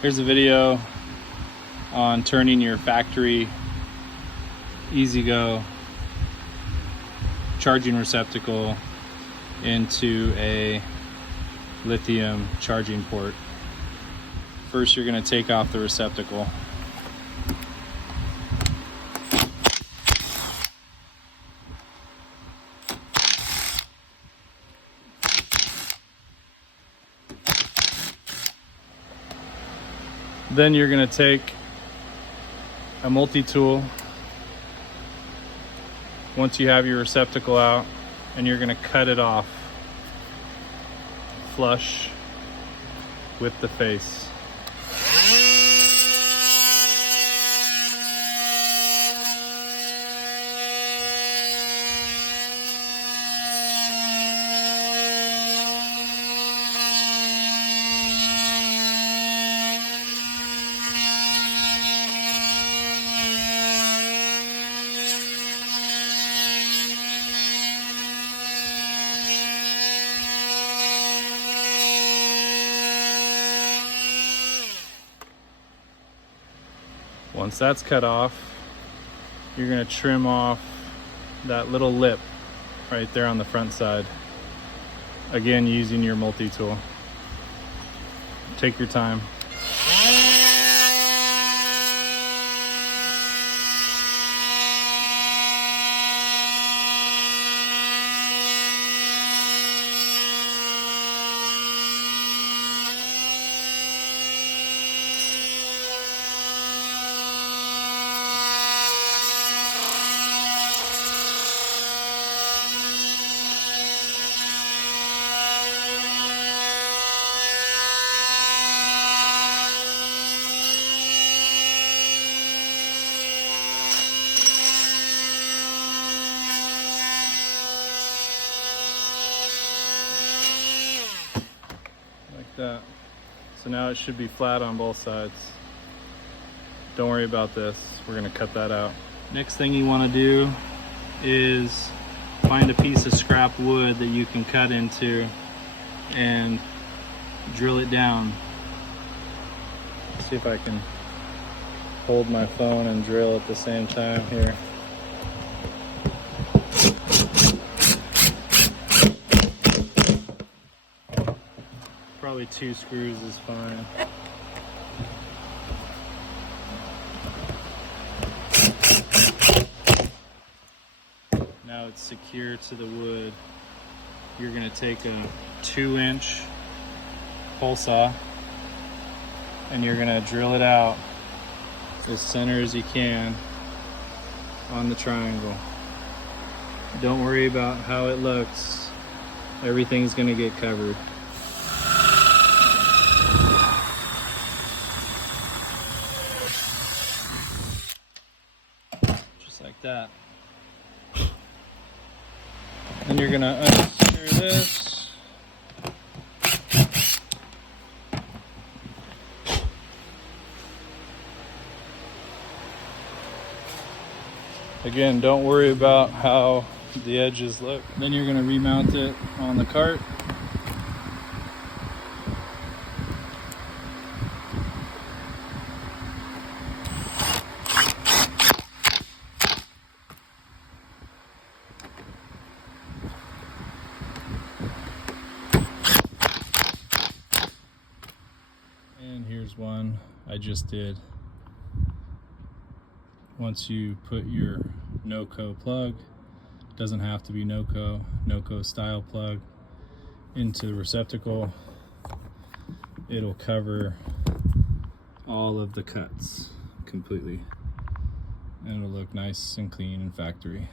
Here's a video on turning your factory EZGO charging receptacle into a lithium charging port. First, you're going to take off the receptacle. Then you're going to take a multi-tool once you have your receptacle out, and you're going to cut it off flush with the face. Once that's cut off, you're going to trim off that little lip right there on the front side. Again, using your multi-tool. Take your time. That. So now it should be flat on both sides. Don't worry about this. We're going to cut that out. Next thing you want to do is find a piece of scrap wood that you can cut into and drill it down. Let's see if I can hold my phone and drill at the same time here. Probably 2 screws is fine. Now it's secure to the wood. You're going to take a 2-inch hole saw and you're going to drill it out as center as you can on the triangle. Don't worry about how it looks. Everything's going to get covered. Like that. Then you're gonna unscrew this. Again, don't worry about how the edges look. Then you're gonna remount it on the cart. Here's one I just did. Once you put your NOCO plug, doesn't have to be NOCO style plug, into the receptacle, it'll cover all of the cuts completely, and it'll look nice and clean in factory.